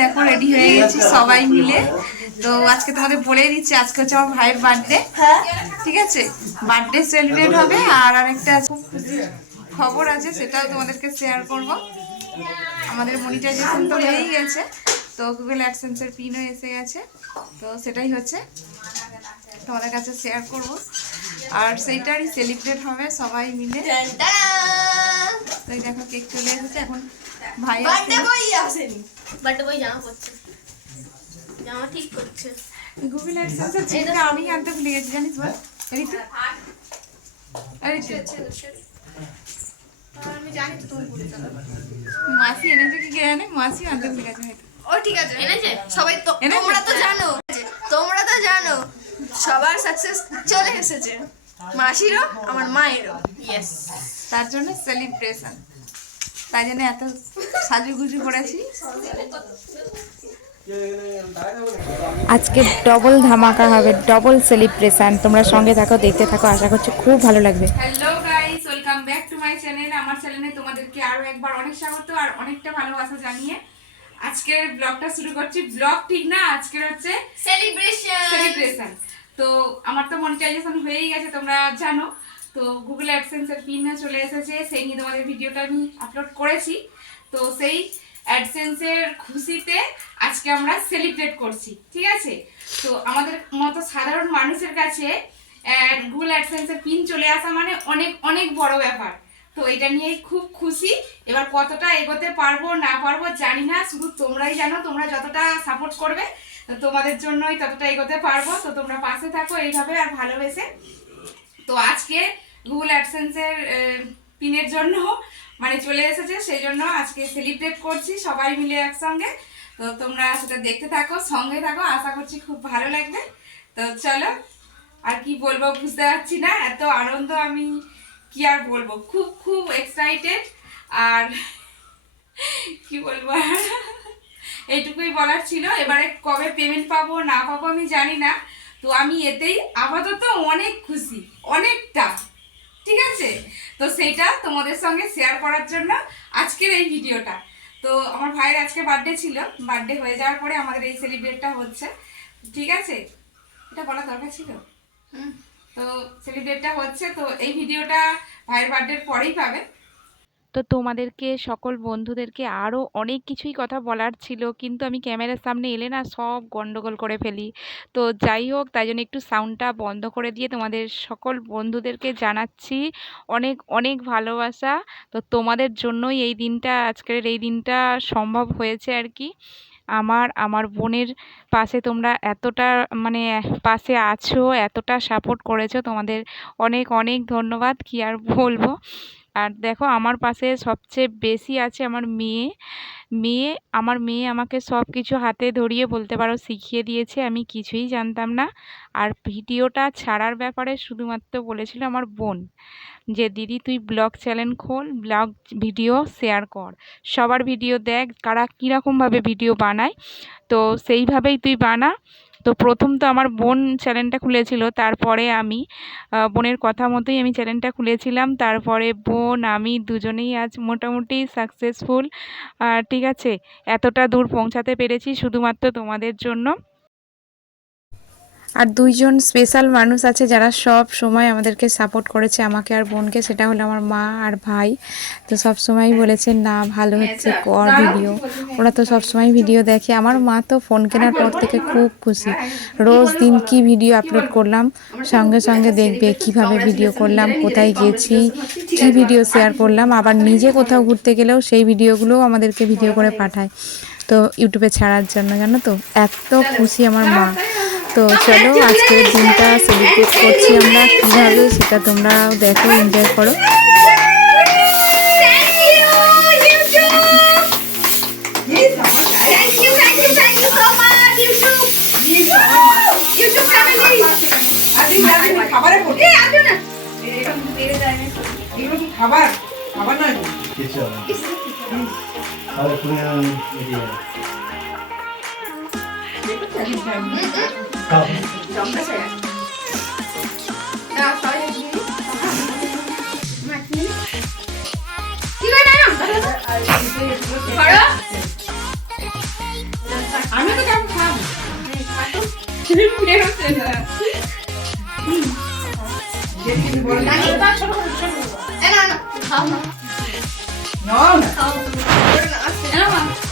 দেখো রেডি হয়ে গেছি সবাই মিলে। তো আজকে তোমাদের বলে দিচ্ছি আজকে হচ্ছে আমার ভাইয়ের বার্থডে ঠিক আছে? বার্থডে সেলিব্রেট হবে। আর আরেকটা খুব খবর আছে সেটাও তোমাদেরকে শেয়ার করব। আমাদের মনিটাইজেশন তো হয়েই গেছে। তো গুগল অ্যাডসেন্সের পিনও এসে গেছে। তো সেটাই হচ্ছে তোমাদের কাছে শেয়ার করব। আর সেইটারই সেলিব্রেট হবে সবাই মিলে। তো দেখো কেক চলে এসেছে। এখন ভাই আসেনি। বার্থডে বই জামা করছে জামা ঠিক করছে। গুগল অ্যাডসেন্সের চিপটা আমি আনতে ভুলে গেছি জানিস বল? ঋতু ঋতু আমি জানি তো তুমি ভুলে যাবে। মাসি এনেছে কি কে জানে? মাসি আনতে ভুলে গেছে ও ঠিক আছে। এনেছে? সবাই তো তোমরা তো জানো। তোমরা তো জানো। সবার সাকসেস চলে এসেছে। মাসিরও আমার মায়েরও। ইয়েস তার জন্য সেলিব্রেশন তাই জন্য এত সাজুগুজু করেছি আজকে ডবল ধামাকা হবে ডবল সেলিব্রেশন তোমরা সঙ্গে থাকো দেখতে থাকো আশা করছি খুব ভালো লাগবে। Hello guys welcome back to my channel আমার চ্যানেলে তোমাদেরকে আরও একবার অনেক স্বাগত আর অনেকটা ভালোবাসা জানিয়ে আজকের ব্লগটা শুরু করছি। ব্লগ ঠিক না? আজকের হচ্ছে সেলিব্রেশন সেলিব্রেশন তো আমার তো মনিটাইজেশন হয়েই গেছে তোমরা জানো। তো গুগল অ্যাডসেন্সের পিন চলে এসেছে, সেই নিয়ে তোমাদের ভিডিওটা আমি আপলোড করেছি। তো সেই অ্যাডসেন্সের খুশিতে আজকে আমরা সেলিব্রেট করছি, ঠিক আছে? তো আমাদের মতো সাধারণ মানুষের কাছে গুগল অ্যাডসেন্সের পিন চলে আসা মানে অনেক অনেক বড় ব্যাপার। তো এটা নিয়েই খুব খুশি। এবার কতটা এগোতে পারব, না পারব জানি না, শুধু তোমরাই জানো, তোমরা যতটা সাপোর্ট করবে তোমাদের জন্যই ততটা এগোতে পারব। তো তোমরা পাশে থাকো এইভাবে আর ভালোবেসে। তো আজকে গুগল অ্যাডসেন্সের পিনের জন্য মানে চলে এসেছে, সেই জন্য আজকে সেলিব্রেট করছি সবাই মিলে একসঙ্গে। তো তোমরা সেটা দেখতে থাকো, সঙ্গে থাকো, আশা করছি খুব ভালো লাগবে। তো চলো, আর কি বলব বুঝতে পারছি না, এত আনন্দ আমি কি আর বলব? খুব খুব এক্সাইটেড আর কি বলব? এইটুকুই বলার ছিল। এবারে কবে পেমেন্ট পাবো, না পাবো আমি জানি না। তো আমি এতেই আপাতত অনেক খুশি, অনেকটা। ঠিক আছে? তো সেইটা তোমাদের সঙ্গে শেয়ার করার জন্য আজকের এই ভিডিওটা। তো আমার ভাইয়ের আজকে বার্থডে ছিল। বার্থডে হয়ে যাওয়ার পরে আমাদের এই সেলিব্রেটটা হচ্ছে। ঠিক আছে? এটা বলা দরকার ছিল? তো সেলিব্রেটটা হচ্ছে। তো এই ভিডিওটা ভাইয়ের বার্থডের পরেই পাবে। তো তোমাদেরকে সকল বন্ধুদেরকে আরও অনেক কিছুই কথা বলার ছিল, কিন্তু আমি ক্যামেরার সামনে এলে না সব গন্ডগোল করে ফেলি। তো যাই হোক, তাই জন্য একটু সাউন্ডটা বন্ধ করে দিয়ে তোমাদের সকল বন্ধুদেরকে জানাচ্ছি অনেক অনেক ভালোবাসা। তো তোমাদের জন্যই এই দিনটা, আজকের এই দিনটা সম্ভব হয়েছে আর কি। আমার আমার বোনের পাশে তোমরা এতটা মানে পাশে আছো, এতটা সাপোর্ট করেছ, তোমাদের অনেক অনেক ধন্যবাদ। কি আর বলব? আর দেখো আমার পাশে সবচেয়ে বেশি আছে আমার মেয়ে। মেয়ে, আমার মেয়ে আমাকে সব কিছু হাতে ধরিয়ে বলতে পারো, শিখিয়ে দিয়েছে, আমি কিছুই জানতাম না। আর ভিডিওটা ছাড়ার ব্যাপারে শুধুমাত্র বলেছিল আমার বোন যে, দিদি, তুই ব্লগ চ্যানেল খোল, ব্লগ ভিডিও শেয়ার কর। সবার ভিডিও দেখ, কারা কীরকমভাবে ভিডিও বানায়। তো সেইভাবেই তুই বানা। তো প্রথম তো আমার বোন চ্যানেলটা খুলেছিল, তারপরে আমি বোনের কথা মতোই আমি চ্যানেলটা খুলেছিলাম, তারপরে বোন, আমি দুজনেই আজ মোটামুটি সাকসেসফুল ঠিক আছে, এতটা দূর পৌঁছাতে পেরেছি শুধুমাত্র তোমাদের জন্য। আর দুইজন স্পেশাল মানুষ আছে যারা সব সময় আমাদেরকে সাপোর্ট করেছে, আমাকে আর বোনকে। সেটা হলো আমার মা আর ভাই। তো সব সময় বলেছে, না, ভালো হচ্ছে, কর ভিডিও ওরা তো সব সময় ভিডিও দেখে। আমার মা তো ফোন কেনার পর থেকে খুব খুশি। রোজ দিন কি ভিডিও আপলোড করলাম, সঙ্গে সঙ্গে দেখবে কীভাবে ভিডিও করলাম, কোথায় গেছি, কি ভিডিও শেয়ার করলাম। আবার নিজে কোথাও ঘুরতে গেলেও সেই ভিডিওগুলোও আমাদেরকে ভিডিও করে পাঠায়। তো ইউটিউবে ছাড়ার জন্য, জানো তো? এত খুশি আমার মা। তো চলো, আজকের দিনটা সেলিব্রেট করছি আমরা কীভাবে সেটা তোমরা দেখো এনজয় করো। ফ্যামিলি খাবারে এ আসো না 好，整个谁？那小眼睛，马蹄，一个人干啥？好了。俺们都干不啥，真别让谁了。嗯，那你把吃了吃了，哎，那那好嘛，那那好，那那。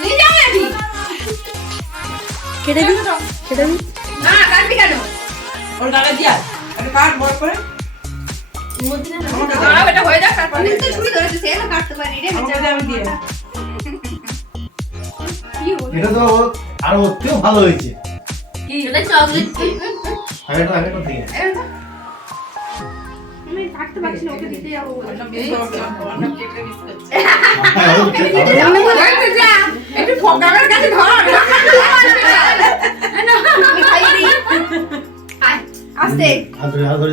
নিয়ে যাও নাকি? কেটে দিই কেটে দিই না, কাটবি কেন? দাঁড়াও, এটা হয়ে যাক, তারপরে তুমি তো। কি? এটা আরও ভালো হয়েছে এটা চকলেট তো। আমি কাটতে পারছি না, ওকে দিতে যাব। হ্যাঁ। একটু ফোকামের কাছে ধরো না। আমি খাইয়ে দিই। আয়, আস্তে। হাত ধরে হাত ধরে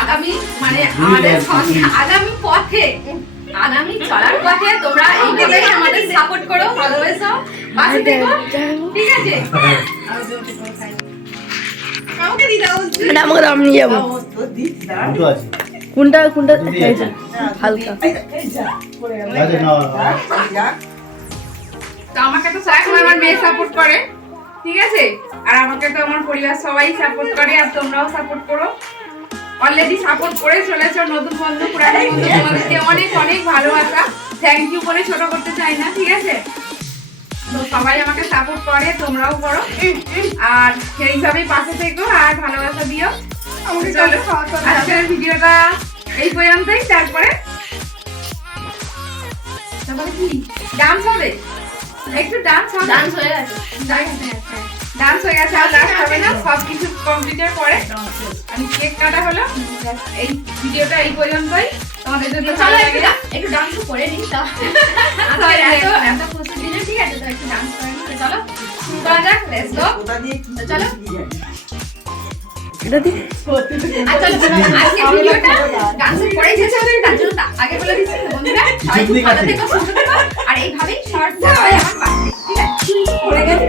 আগামী মানে আমাদের সঙ্গে আগামী পথে আগামী চলার পথে তোমরা এইভাবেই আমাদের সাপোর্ট করো ভালোবাসো পাশে থেকো ঠিক আছে? আমাকে নিয়ে যাব। কোনটা কোনটা? হালকা। তো আমাকে তো এখন আমার মেয়ে সাপোর্ট করে। ঠিক আছে? আর আমাকে তো আমার পরিবার সবাই সাপোর্ট করে আর তোমরাও সাপোর্ট করো। অলরেডি সাপোর্ট করে চলেছো নতুন বন্ধু পুরানো বন্ধু তোমাদেরকে অনেক অনেক ভালোবাসা। থ্যাংক ইউ করে ছোট করতে চাই না ঠিক আছে? তো সবাই আমাকে সাপোর্ট করে তোমরাও করো। আর সেইভাবেই পাশে থেকো আর ভালোবাসা দিও। চলো আজকের ভিডিওটা এই পর্যন্তই তারপরে তারপরে কি? ডান্স হবে? একটু ডান্স হবে? ডান্স হয়ে গেছে। ডান্স হয়ে গেছে। আর ডান্স হবে না সব কিছু কমপ্লিটের পরে। আমি কেক কাটা হলো। এই ভিডিওটা এই পর্যন্তই। তোমাদের যদি ভালো একটু লাগে একটু ডান্স করে নিই তো। এত এত খুশির দিনে ঠিক আছে তো একটু ডান্স করে নিই। চলো। শুরু করা যাক লেটস গো চলো। এটা দিই আর চলো আজকে ভিডিওটা ডান্সের পরে শেষ হবে তার জন্য আগে বলে দিচ্ছি বন্ধুরা সবাই ভালো থেকো সুস্থ থেকো আর এইভাবেই শর্ট সবাই আমার পাশে। ঠিক আছে? হয়ে গেছে